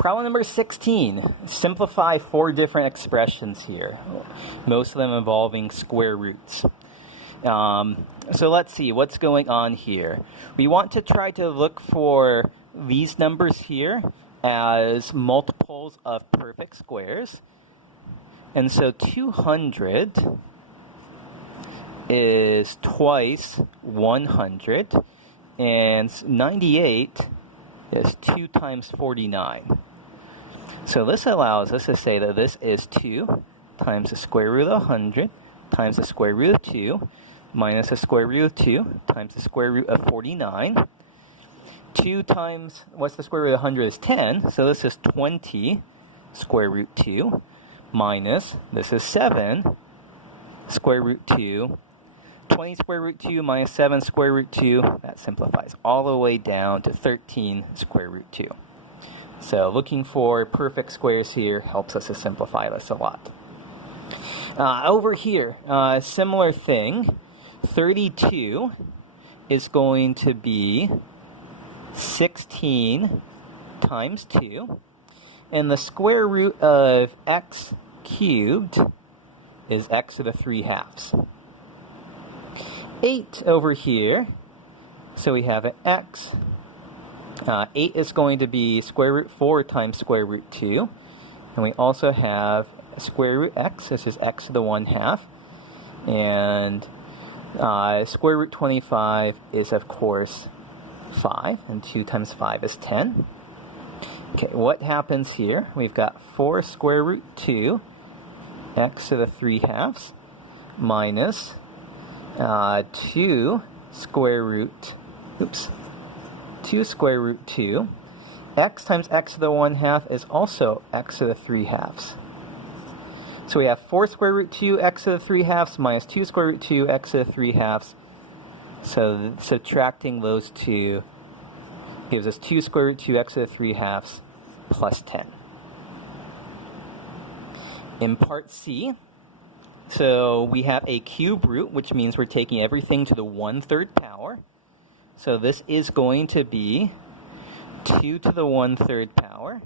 Problem number 16. Simplify 4 different expressions here, most of them involving square roots. So let's see what's going on here. We want to try to look for these numbers here as multiples of perfect squares. And so 200 is twice 100, and 98 is 2 times 49. So this allows us to say that this is 2 times the square root of 100 times the square root of 2 minus the square root of 2 times the square root of 49. 2 times, what's the square root of 100 is 10, so this is 20 square root 2 minus, this is 7 square root 2. 20 square root 2 minus 7 square root 2, that simplifies all the way down to 13 square root 2. So looking for perfect squares here helps us to simplify this a lot. Over here, similar thing. 32 is going to be 16 times 2. And the square root of x cubed is x to the 3/2. 8 over here, so we have an x. 8 is going to be square root 4 times square root 2. And we also have square root x, this is x to the 1/2. And square root 25 is, of course, 5. And 2 times 5 is 10. Okay, what happens here? We've got 4 square root 2 x to the 3/2 minus 2 square root 2 x times x to the 1/2 is also x to the 3/2. So we have 4 square root 2 x to the 3/2 minus 2 square root 2 x to the 3/2. So subtracting those two gives us 2 square root 2 x to the 3/2 plus 10. In part C, so we have a cube root, which means we're taking everything to the 1/3 power. So this is going to be 2 to the 1/3 power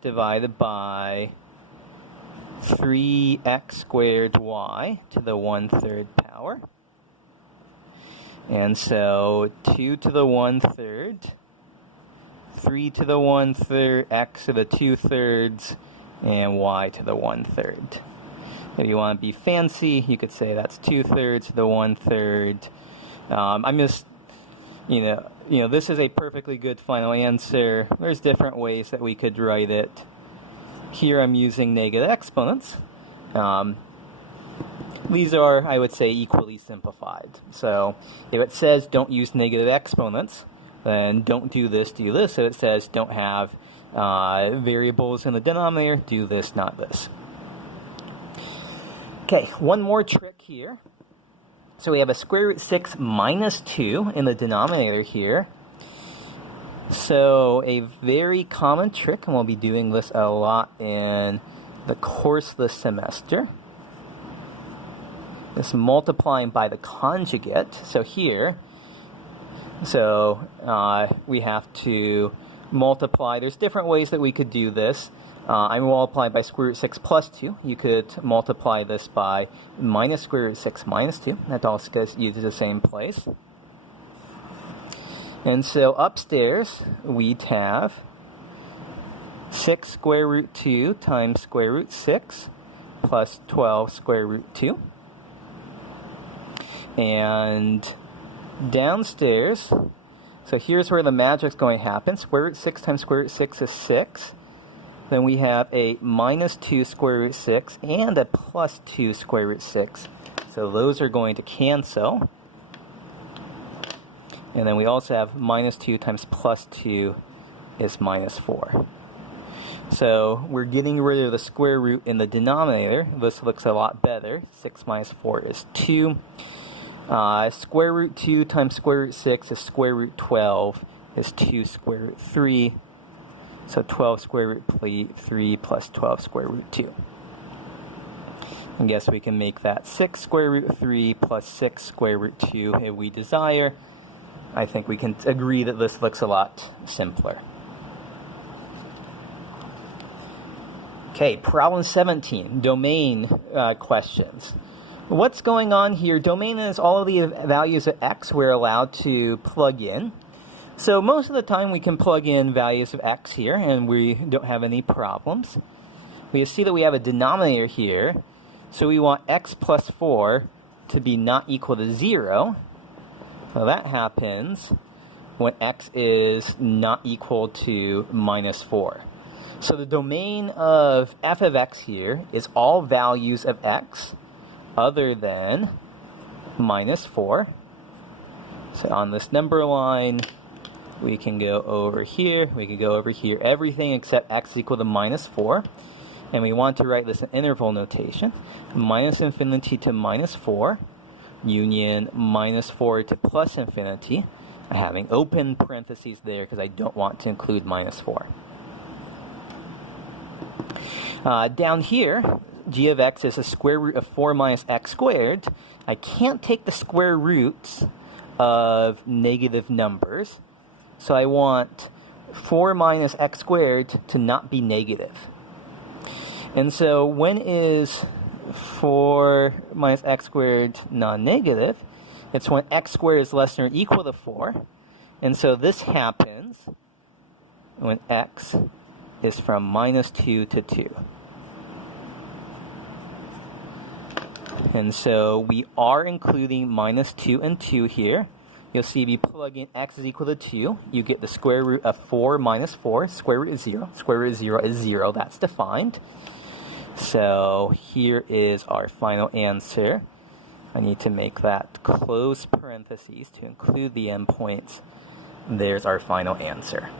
divided by 3x squared y to the 1/3 power. And so 2 to the 1/3, 3 to the 1/3, x to the 2/3, and y to the 1/3. If you want to be fancy, you could say that's 2/3 to the 1/3. I'm just, this is a perfectly good final answer. There's different ways that we could write it. Here I'm using negative exponents. These are, I would say, equally simplified. So if it says don't use negative exponents, then don't do this, do this. If it says don't have variables in the denominator, do this, not this. Okay, one more trick here. So we have a square root 6 minus 2 in the denominator here. So a very common trick, and we'll be doing this a lot in the course this semester, is multiplying by the conjugate. So here, we have to multiply. There's different ways that we could do this. I'm multiplying by square root 6 plus 2. You could multiply this by minus square root 6 minus 2. That also gets you to the same place. And so upstairs, we'd have 6 square root 2 times square root 6 plus 12 square root 2. And downstairs, so here's where the magic's going to happen. Square root 6 times square root 6 is 6. Then we have a minus 2 square root 6 and a plus 2 square root 6. So those are going to cancel. And then we also have minus 2 times plus 2 is minus 4. So we're getting rid of the square root in the denominator. This looks a lot better. 6 minus 4 is 2. Square root 2 times square root 6 is square root 12 is 2 square root 3. So 12 square root 3 plus 12 square root 2. I guess we can make that 6 square root 3 plus 6 square root 2 if we desire. I think we can agree that this looks a lot simpler. Okay, problem 17, domain questions. What's going on here? Domain is all of the values of x we're allowed to plug in. So most of the time we can plug in values of x here and we don't have any problems. We see that we have a denominator here, so we want x plus 4 to be not equal to 0. Well, that happens when x is not equal to minus 4. So the domain of f of x here is all values of x other than minus 4. So on this number line, we can go over here, we can go over here, everything except x equal to minus 4. And we want to write this in interval notation. Minus infinity to minus 4, union minus 4 to plus infinity. I'm having open parentheses there because I don't want to include minus 4. Down here, g of x is the square root of 4 minus x squared. I can't take the square roots of negative numbers, so I want 4 minus x squared to not be negative. And so when is 4 minus x squared non-negative? It's when x squared is less than or equal to 4. And so this happens when x is from minus 2 to 2. And so we are including minus 2 and 2 here. You'll see if you plug in x is equal to 2, you get the square root of 4 minus 4. Square root is 0. Square root of 0 is 0. That's defined. So here is our final answer. I need to make that close parentheses to include the endpoints. There's our final answer.